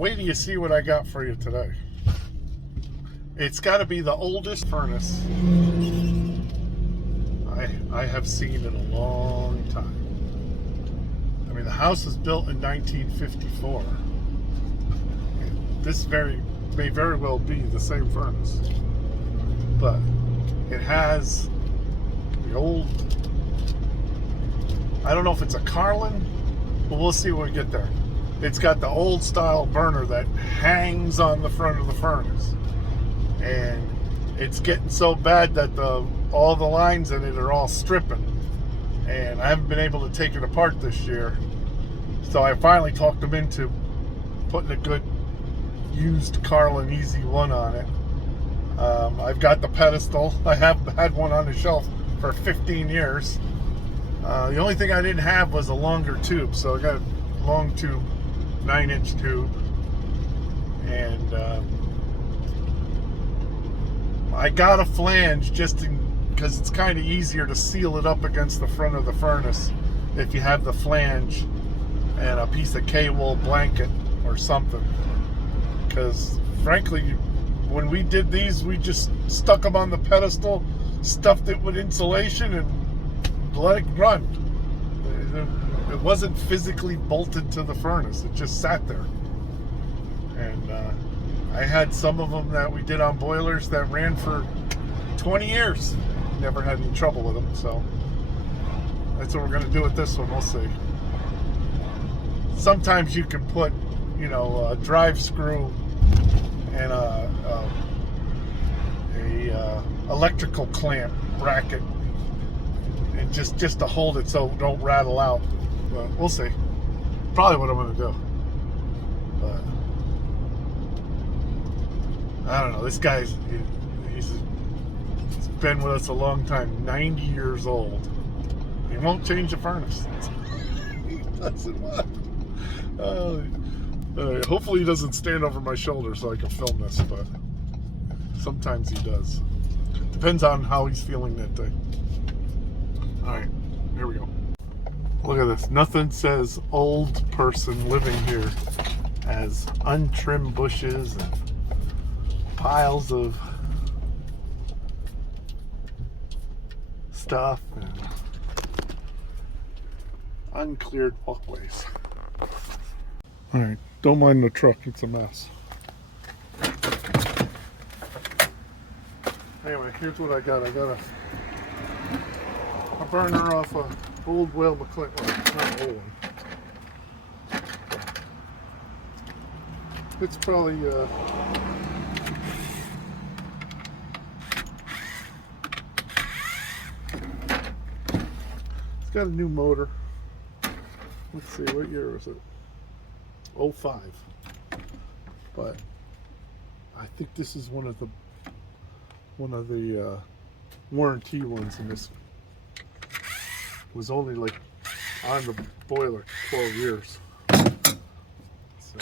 wait till you see what I got for you today. It's got to be the oldest furnace I have seen in a long time. I mean, the house was built in 1954. This may very well be the same furnace, but it has the old, I don't know if it's a Carlin, but we'll see when we get there. It's got the old style burner that hangs on the front of the furnace, and it's getting so bad that all the lines in it are all stripping, and I haven't been able to take it apart this year. So I finally talked them into putting a good used Carlin EZ-1 on it. I've got the pedestal. I have had one on the shelf for 15 years. The only thing I didn't have was a longer tube, so I got a long tube, 9-inch tube, and I got a flange just because it's kind of easier to seal it up against the front of the furnace if you have the flange and a piece of K-wool blanket or something. Because frankly, when we did these, we just stuck them on the pedestal, stuffed it with insulation, and let it run. It wasn't physically bolted to the furnace. It just sat there. And I had some of them that we did on boilers that ran for 20 years. Never had any trouble with them. So that's what we're going to do with this one. We'll see. Sometimes you can put, a drive screw and a electrical clamp bracket, and just to hold it so it don't rattle out. But we'll see. Probably what I'm going to do. But I don't know. This guy's he's been with us a long time. 90 years old. He won't change the furnace. He doesn't want. Hopefully he doesn't stand over my shoulder so I can film this, but sometimes he does. Depends on how he's feeling that day. Alright, here we go. Look at this. Nothing says old person living here as untrimmed bushes and piles of stuff and uncleared walkways. Alright, don't mind the truck, it's a mess. Anyway, here's what I got. I got a burner off a old weil-mclain, well, not an old one. It's probably it's got a new motor. Let's see, what year is it? 05. But I think this is one of the warranty ones, and this was only like on the boiler 12 years. So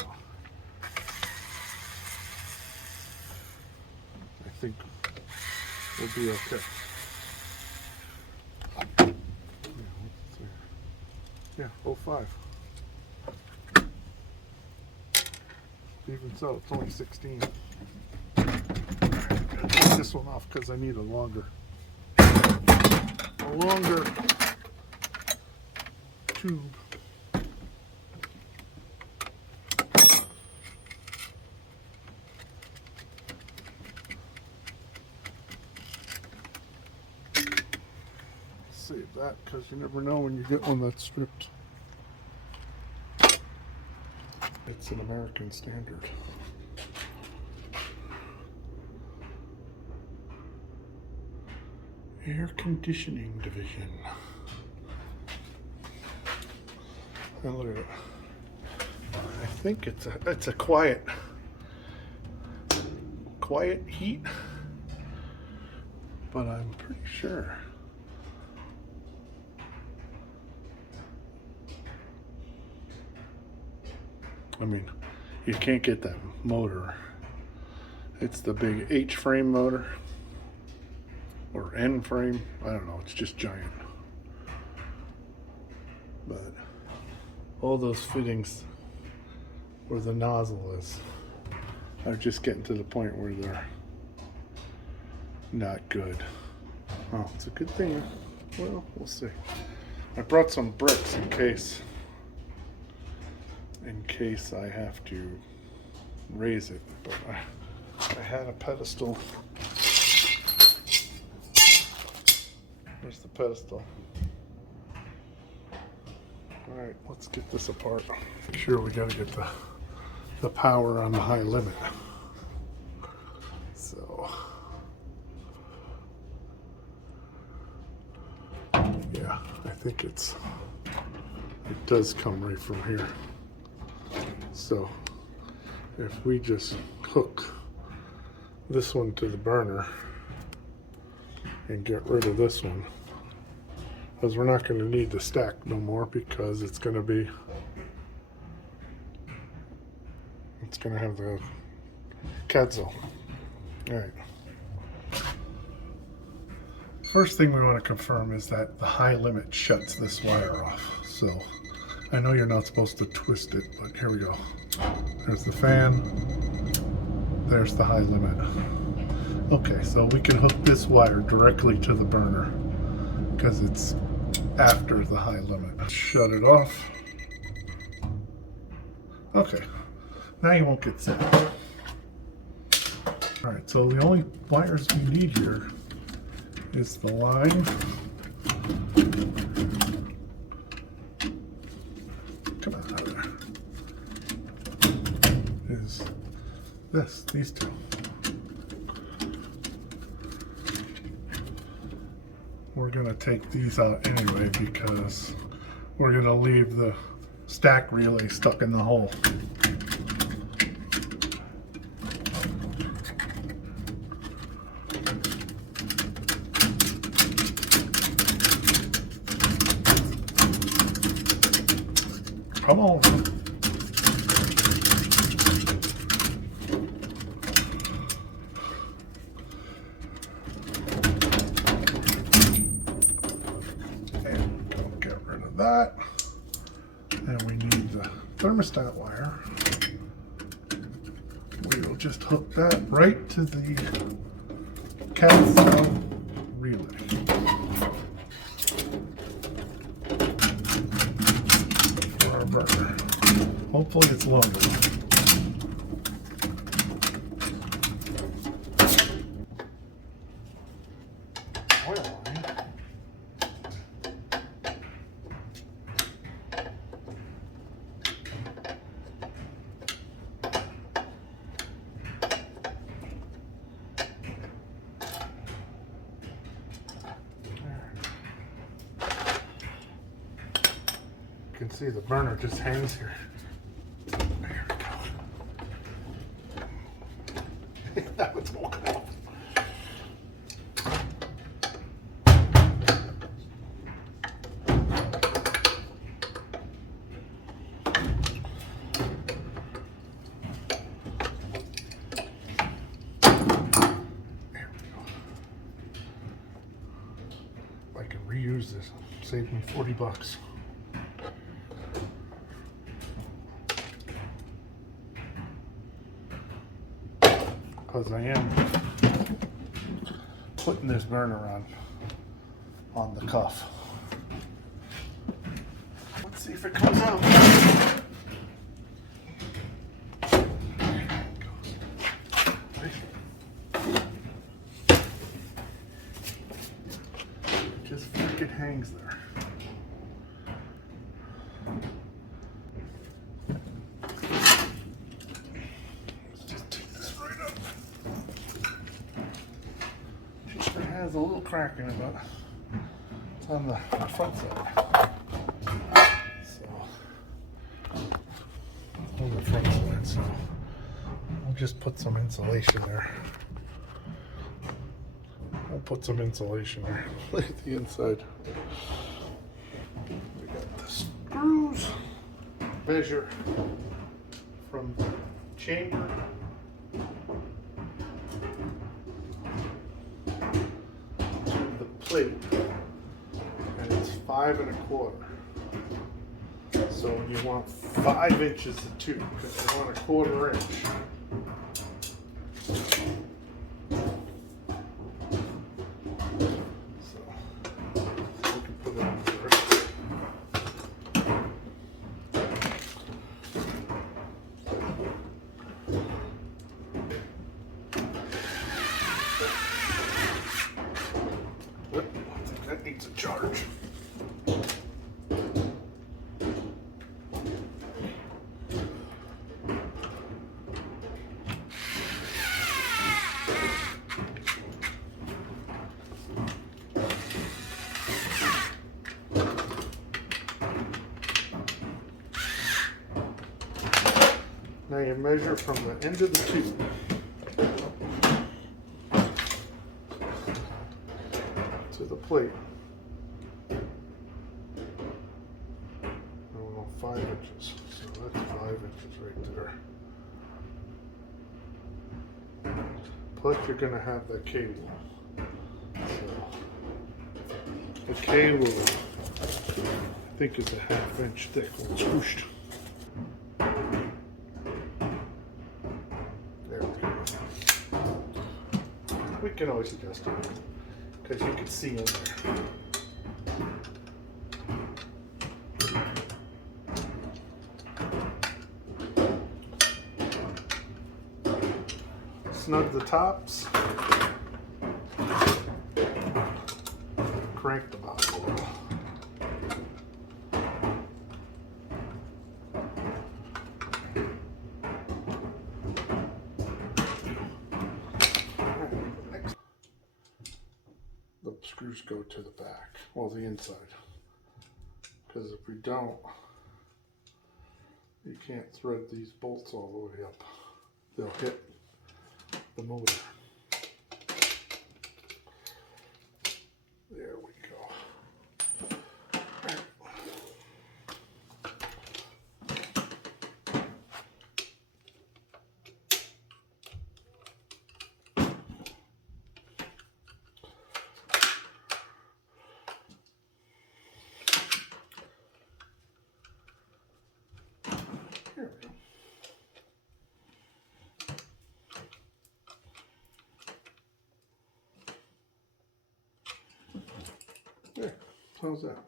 I think we'll be okay. Yeah, 05. Even so, it's only 16. Take this one off because I need a longer tube. Save that because you never know when you get one that's stripped. It's an American standard. Air conditioning division. And look at it. I think it's a quiet heat, but I'm pretty sure. I mean, you can't get that motor. It's the big H-frame motor or N-frame. I don't know. It's just giant. But all those fittings where the nozzle is. Are just getting to the point where they're not good. Oh, it's a good thing. Well, we'll see. I brought some bricks in case I have to raise it, but I had a pedestal. There's the pedestal. Alright, let's get this apart. Make sure we gotta get the power on the high limit. So yeah, I think it does come right from here. So if we just hook this one to the burner and get rid of this one, because we're not going to need the stack no more, because it's going to have the cancel. All right. First thing we want to confirm is that the high limit shuts this wire off. So I know you're not supposed to twist it, but here we go. There's the fan. There's the high limit. Okay, so we can hook this wire directly to the burner because it's after the high limit. Shut it off. Okay, now you won't get zapped. All right, so the only wires we need here is the line. Come on out of there. Is these two. We're gonna take these out anyway because we're gonna leave the stack relay stuck in the hole. Come on. And we'll get rid of that. And we need the thermostat wire. We will just hook that right to the pedestal relay. Burner. Hopefully it's long enough. Oil line. You can see the burner just hangs here. There we go. That one's walking off. There we go. If I can reuse this, save me $40. Because I am putting this burner on the cuff. Let's see if it comes out. Just freaking hangs there. Has a little crack in it, but it's on the front side. So, on the front side, so I'll just put some insulation there. I'll put some insulation there. Look at the inside. We got the screws. Measure from the chamber plate, and it's 5 1/4. So you want 5 inches of tube because I want a 1/4 inch. So we can put it on first. I think that needs a charge. Now you measure from the end of the tube to the plate. Oh, 5 inches. So that's 5 inches right there. Plus you're going to have that cable. So the cable, I think, is a 1/2 inch thick when it's squished. There we go. We can always adjust it because you can see in there. Snug the tops, crank the bottom a little. Next, the screws go to the back, well, the inside, because if we don't, you can't thread these bolts all the way up. They'll hit the motor. There we go. Right. Here we go. There, how's that?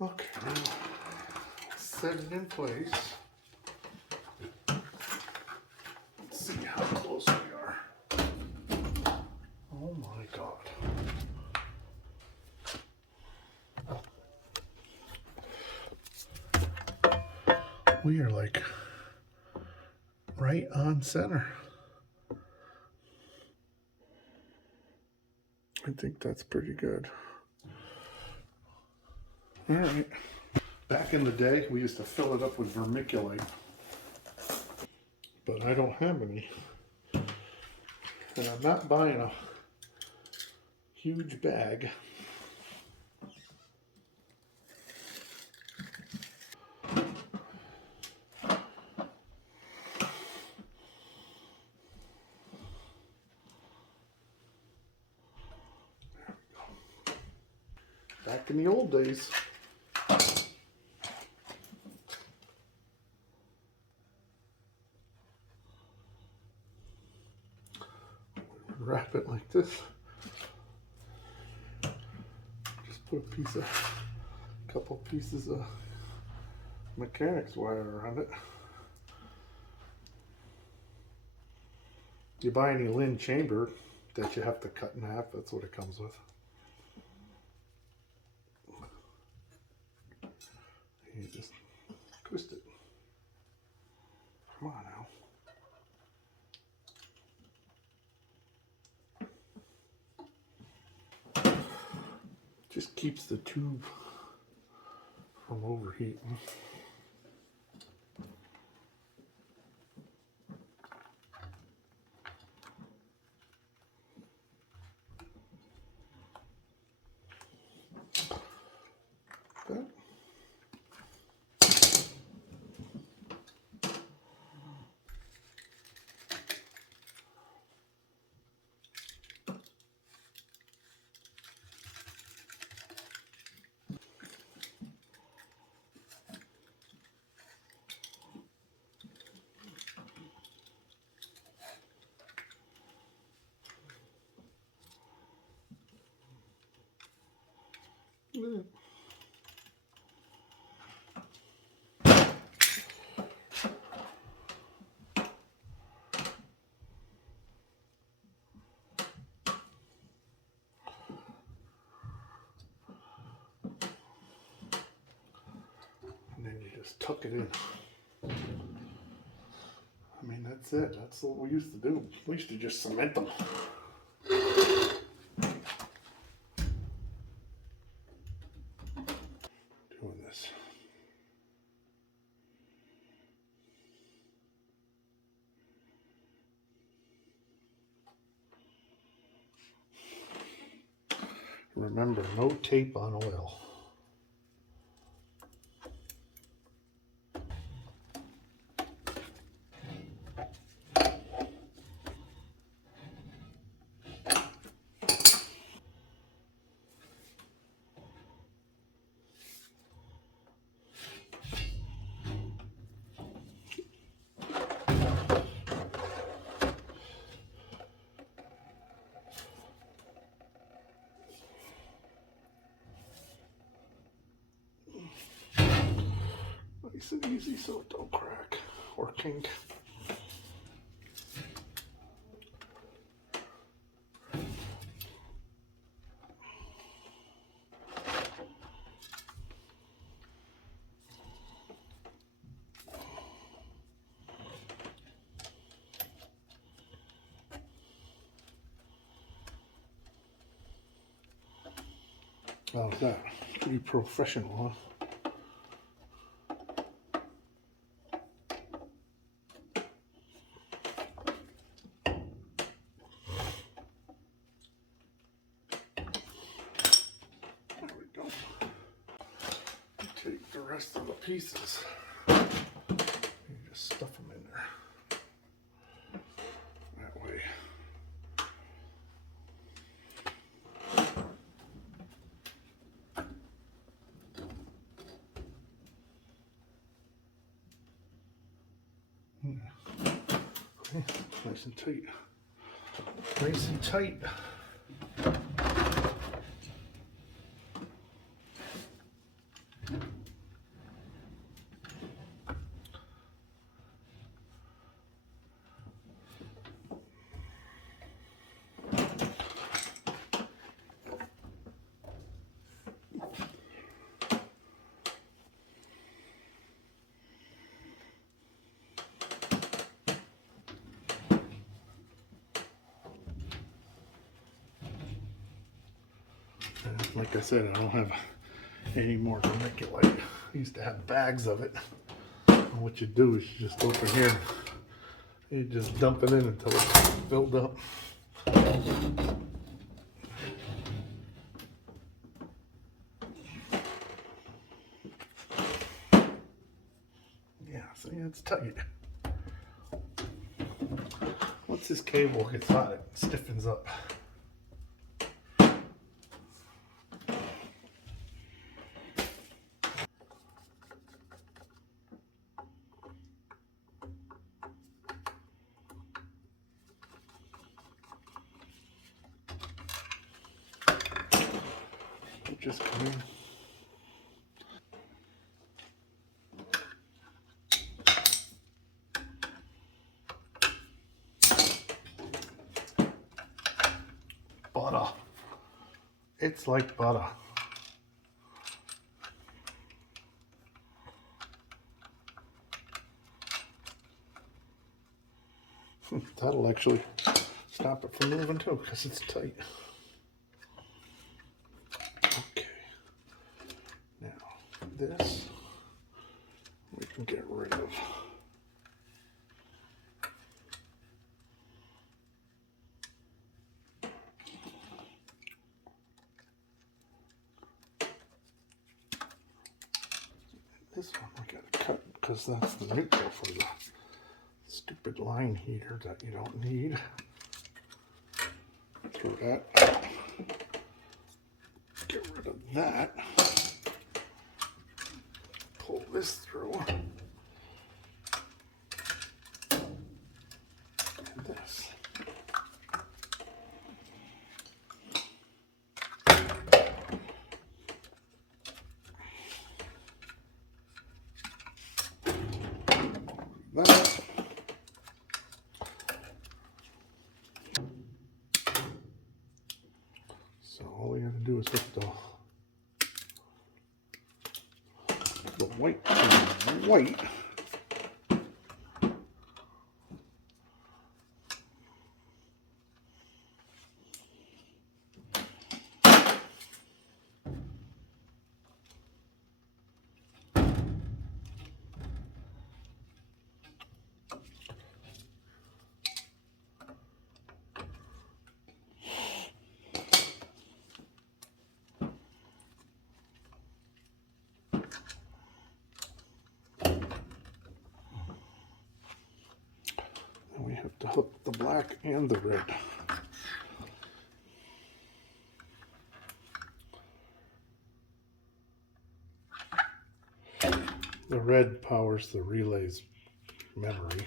Okay, now set it in place. Let's see how close we are. Oh my God. We are like right on center. I think that's pretty good. All right. Back in the day, we used to fill it up with vermiculite, but I don't have any. And I'm not buying a huge bag. Back in the old days. Wrap it like this. Just put a couple pieces of mechanics wire around it. You buy any Lin chamber that you have to cut in half, that's what it comes with. You just twist it. Come on now. Just keeps the tube from overheating. Okay. And then you just tuck it in. I mean, that's it. That's what we used to do. We used to just cement them. Doing this. Remember, no tape on oil. Nice and easy so it don't crack or kink. How's that? Pretty professional, huh? There we go. Take the rest of the pieces. You just stuff them in there. That way. Okay. Nice and tight. Nice and tight. Like I said, I don't have any more vermiculite. I used to have bags of it. And what you do is you just open here, you just dump it in until it's filled up. Yeah, see, it's tight. Once this cable gets hot, it stiffens up. Just come in. Butter. It's like butter. That'll actually stop it from moving too, because it's tight. Okay. Now, this we can get rid of. This one we gotta cut because that's the neutral for the stupid line heater that you don't need. Throw that out. Get rid of that. Pull this through. And this. that. So all we got to do is hook the white to the white. We have to hook the black and the red. The red powers the relay's memory,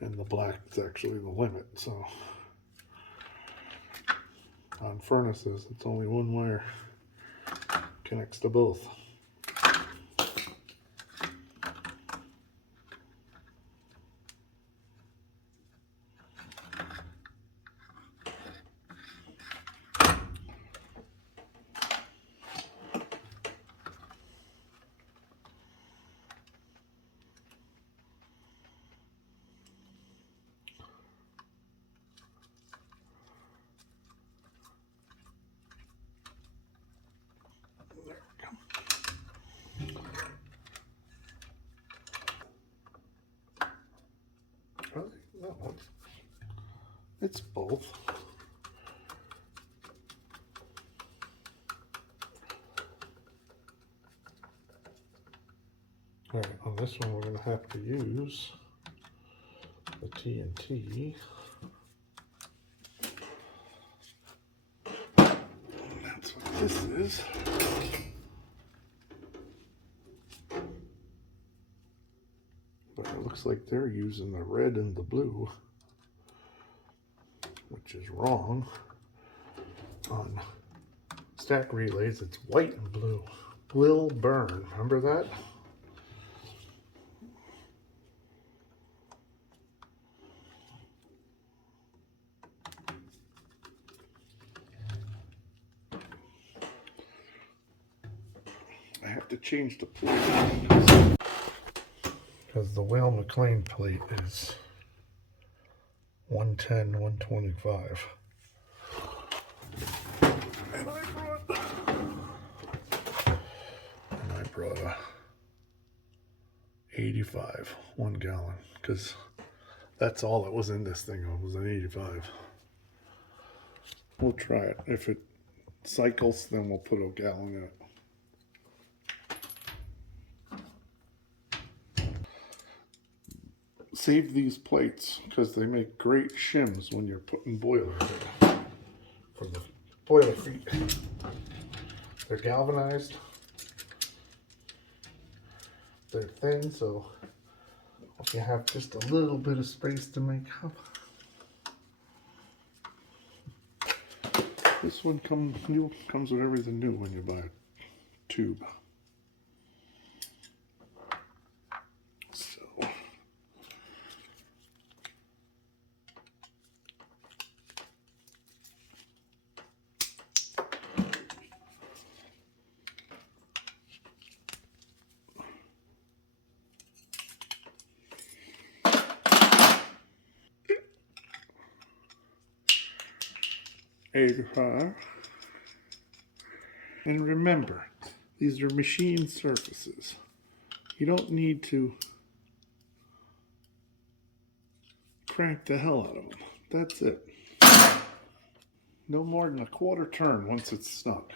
and the black is actually the limit. So on furnaces, it's only one wire connects to both. No, it's both. All right, on this one we're going to have to use the TNT. That's what this is. But it looks like they're using the red and the blue, which is wrong. On stack relays, it's white and blue. Will burn, remember that? I have to change the plate because the weil-mclain plate is 110, 125. And I brought a 85, 1 gallon, because that's all that was in this thing, was an 85. We'll try it. If it cycles, then we'll put a gallon in it. Save these plates because they make great shims when you're putting boilers in for the boiler feet. They're galvanized. They're thin, so if you have just a little bit of space to make up. This one comes with everything new when you buy a tube. And remember, these are machine surfaces. You don't need to crank the hell out of them. That's it. No more than a quarter turn once it's snug.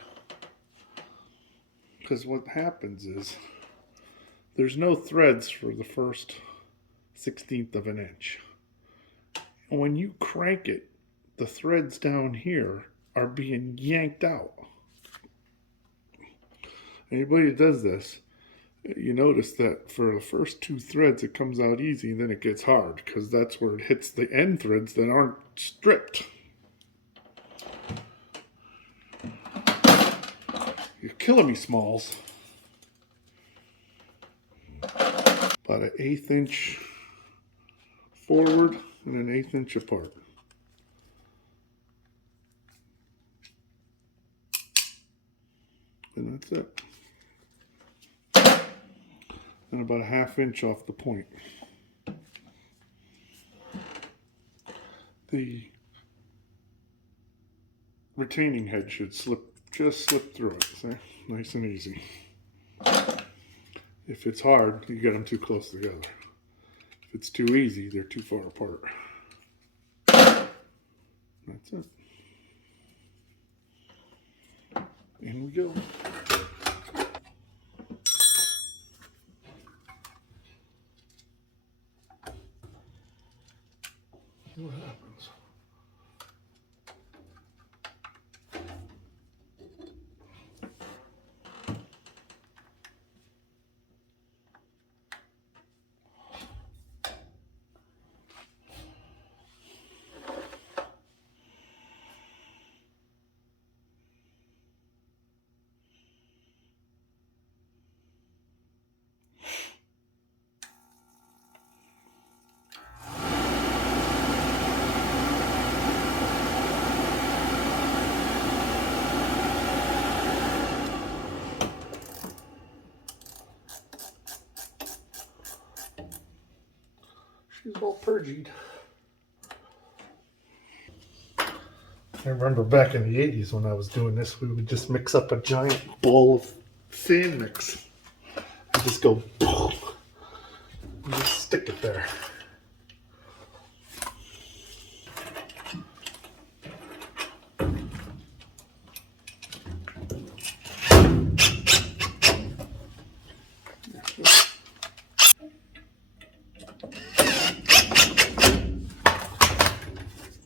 Because what happens is there's no threads for the first 1/16 of an inch. And when you crank it, the threads down here are being yanked out. Anybody that does this, you notice that for the first 2 threads it comes out easy, and then it gets hard because that's where it hits the end threads that aren't stripped. You're killing me, Smalls. about an 1/8 inch forward and an 1/8 inch apart. And that's it. And about a 1/2 inch off the point. The retaining head should just slip through it, see? Nice and easy. If it's hard, you get them too close together. If it's too easy, they're too far apart. That's it. In we go. See what happens. She's all purged. I remember back in the 80s when I was doing this, we would just mix up a giant bowl of sand mix. And just go boom. And just stick it there.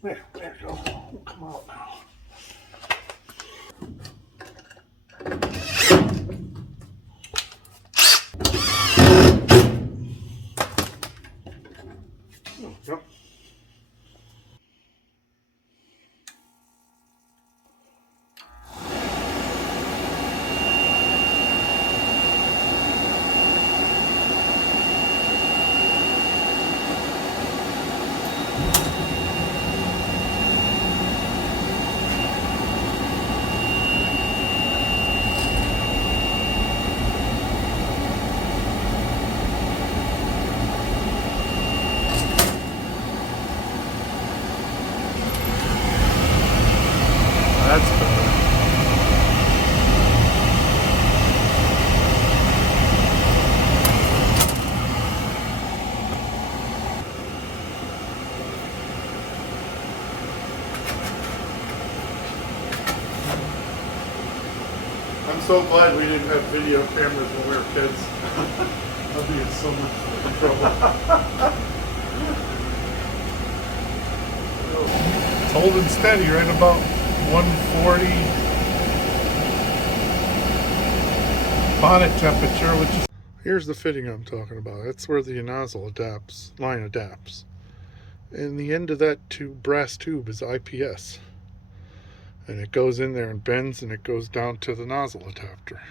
There you go. It'll come out now. Oh, yep. That's better. I'm so glad we didn't have video cameras when we were kids. I'll be in so much trouble. It's holding steady right about 140 bonnet temperature, which is... Here's the fitting I'm talking about. That's where the nozzle line adapts. And the end of that brass tube is IPS. And it goes in there and bends and it goes down to the nozzle adapter.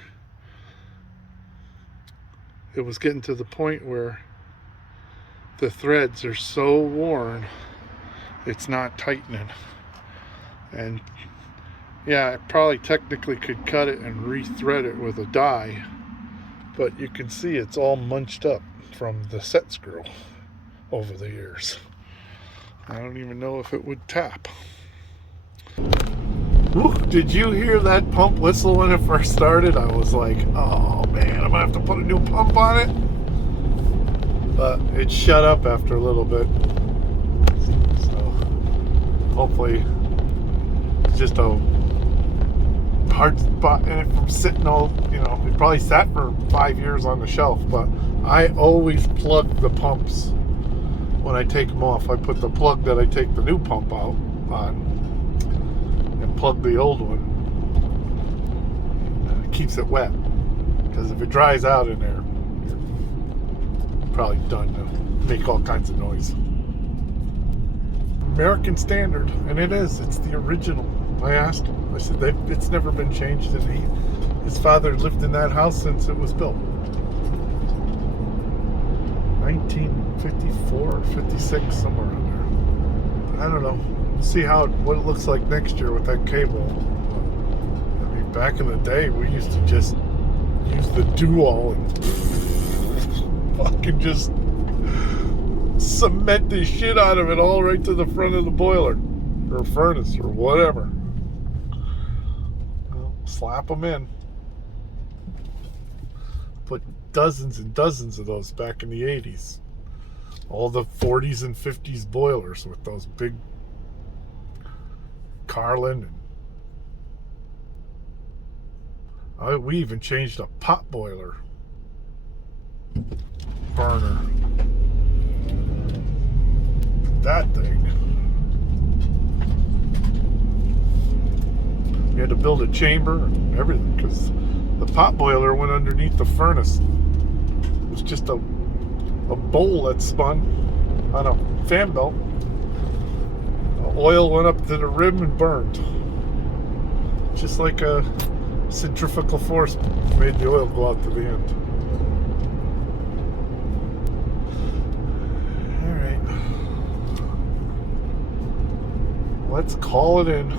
It was getting to the point where the threads are so worn, it's not tightening. And yeah, I probably technically could cut it and re-thread it with a die, but you can see it's all munched up from the set screw over the years. I don't even know if it would tap. Ooh, did you hear that pump whistle when it first started? I was like, oh man, I'm gonna have to put a new pump on it. But it shut up after a little bit. So hopefully it's just a hard spot in it from sitting all, it probably sat for 5 years on the shelf, but I always plug the pumps when I take them off. I put the plug that I take the new pump out on and plug the old one. It keeps it wet, because if it dries out in there, you're probably done to make all kinds of noise. American standard, and it's the original. I asked him, I said, it's never been changed, and his father lived in that house since it was built. 1954 or 56, somewhere in there. I don't know. See what it looks like next year with that cable. I mean, back in the day, we used to just use the do-all and fucking just cement the shit out of it all right to the front of the boiler or furnace or whatever. Well, slap them in. Put dozens and dozens of those back in the 80s. All the 40s and 50s boilers with those big Carlin. And we even changed a pot boiler burner. That thing. We had to build a chamber and everything because the pot boiler went underneath the furnace. It was just a bowl that spun on a fan belt. The oil went up to the rim and burned. Just like a centrifugal force made the oil go out to the end. All right. Let's call it in.